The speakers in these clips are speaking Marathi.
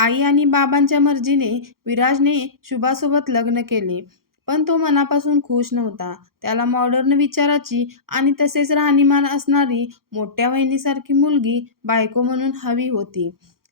आई आणि बाबांच्या मर्जीने विराजने शुभासोबत लग्न केले. पण तो मनापासून खुश नव्हता. त्याला मॉडर्न विचाराची आणि तसेच राहणीमान असणारी मोठ्या वहिनीसारखी मुलगी बायको म्हणून हवी होती.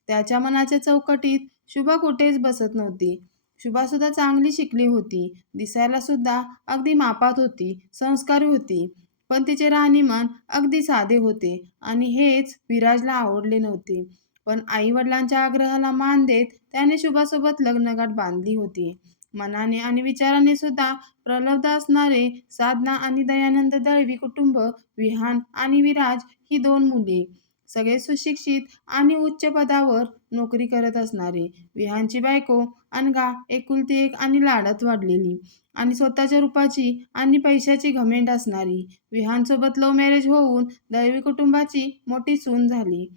त्याच्या मनाच्या चौकटीत शुभा कुठेच बसत नव्हती. शुभा सुद्धा चांगली शिकली होती. दिसायला सुद्धा अगदी मापात होती संस्कारी होती. पण तिचे राहणीमान अगदी साधे होते आणि हेच विराजला आवडले नव्हते. पण आई वडिलांच्या आग्रहाला मान देत त्याने शुभासोबत लग्नगाठ बांधली होती. मनाने आणि विचाराने सुद्धा प्रलब्ध असणारे साधना आणि दयानंद दळवी कुटुंब विहान आणि विराज ही दोन मुले. सगळे सुशिक्षित आणि उच्च पदावर नोकरी करत असणारे. विहानची बायको अनगा एकुलती एक आणि लाडात वाढलेली आणि स्वतःच्या रूपाची आणि पैशाची घमेंड असणारी. विहानसोबत लव्ह मॅरेज होऊन दळवी कुटुंबाची मोठी सून झाली.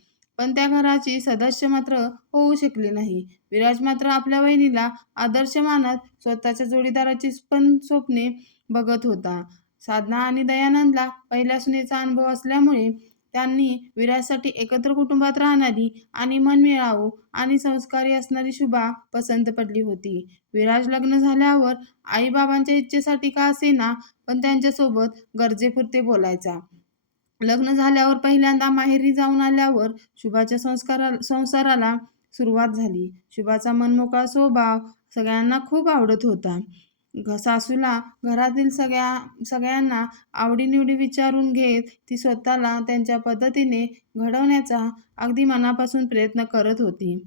पण त्या घराची सदस्य मात्र होऊ शकले नाही. विराज मात्र आपल्या वहिनीला आदर्श मानत स्वतःच्या जोडीदाराची पण स्वप्ने बघत होता. साधना आणि दयानंदला पहिल्या सुनेचा अनुभव असल्यामुळे त्यांनी विराजसाठी एकत्र कुटुंबात राहणारी आणि मनमिळावू आणि संस्कारी असणारी शुभा पसंत पडली होती. विराज लग्न झाल्यावर आईबाबांच्या इच्छेसाठी का असेना पण त्यांच्यासोबत गरजेपुरते बोलायचा. लग्न झाल्यावर पहिल्यांदा माहेरी जाऊन आल्यावर शुभाच्या संस्कारा संसाराला सुरुवात झाली. शुभाचा मनमोकळा स्वभाव सगळ्यांना खूप आवडत होता. घ सासूला घरातील सगळ्या सगळ्यांना आवडीनिवडी विचारून घेत ती स्वतःला त्यांच्या पद्धतीने घडवण्याचा अगदी मनापासून प्रयत्न करत होती.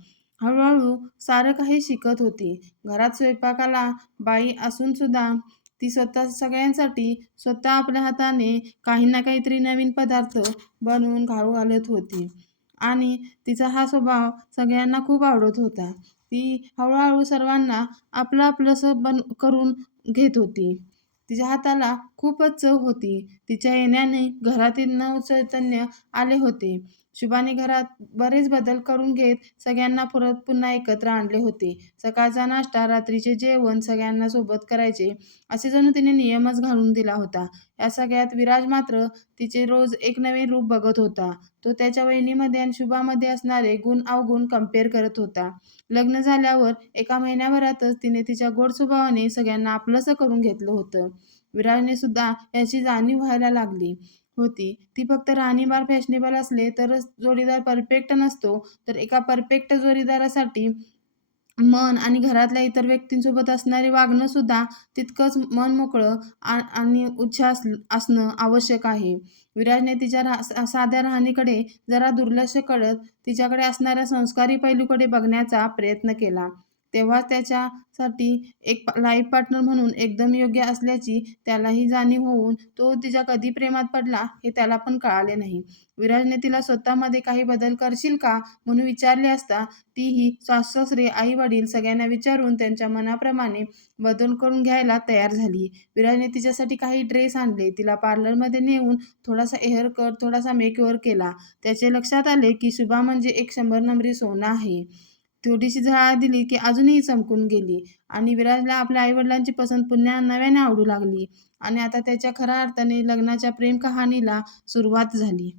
हळूहळू सारं काही शिकत होती. घरात स्वयंपाकाला बाई असूनसुद्धा ती स्वतः सगळ्यांसाठी स्वतः आपल्या हाताने काही ना काहीतरी नवीन पदार्थ बनवून खाऊ घालत होती. आणि तिचा हा स्वभाव सगळ्यांना खूप आवडत होता. ती हळूहळू सर्वांना आपलं आपलंसं बन करून घेत होती. तिच्या हाताला खूपच चव होती. तिच्या येण्याने घरातील नव चैतन्य आले होते. शुभाने घरात बरेच बदल करून घेत सगळ्यांना परत पुन्हा एकत्र आणले होते. सकाळचा नाश्ता रात्रीचे जेवण सगळ्यांना सोबत करायचे असे जणू तिने नियमच घालून दिला होता. या सगळ्यात विराज मात्र तिचे रोज एक नवीन रूप बघत होता. तो त्याच्या वहिनीमध्ये आणि शुभामध्ये असणारे गुण अवगुण कंपेअर करत होता. लग्न झाल्यावर एका महिन्याभरातच तिने तिच्या गोड स्वभावाने सगळ्यांना आपलंसं करून घेतलं होतं. विराजने सुद्धा याची जाणीव व्हायला लागली. होती. ती फक्त राहणीमार फॅशनेबल असले तरच जोडीदार परफेक्ट नसतो. तर एका परफेक्ट जोडीदारासाठी मन आणि घरातल्या इतर व्यक्तींसोबत असणारे वागणं सुद्धा तितकंच मन मोकळं आणि उच्छास असणं आवश्यक आहे. विराजने तिच्या रा साध्या राहणीकडे जरा दुर्लक्ष करत तिच्याकडे असणाऱ्या संस्कारी पैलूकडे बघण्याचा प्रयत्न केला. तेव्हा त्याच्यासाठी एक लाईफ पार्टनर म्हणून एकदम योग्य असल्याची त्यालाही जाणीव होऊन तो तिच्या कधी प्रेमात पडला हे त्याला पण कळाले नाही. विराजने तिला स्वतःमध्ये काही बदल करशील का? म्हणून विचारले असता तीही सासरे आई वडील सगळ्यांना विचारून त्यांच्या मनाप्रमाणे बदल करून घ्यायला तयार झाली. विराजने तिच्यासाठी काही ड्रेस आणले. तिला पार्लरमध्ये नेऊन थोडासा एअर कट थोडासा मेकओव्हर केला. त्याचे लक्षात आले की शुभा म्हणजे एक शंभर नंबरी सोनं आहे. थोडीशी झळा दिली की अजूनही चमकून गेली. आणि विराजला आपल्या आईवडिलांची पसंत पुन्हा नव्याने आवडू लागली. आणि आता त्याच्या खऱ्या अर्थाने लग्नाच्या प्रेम कहाणीला सुरुवात झाली.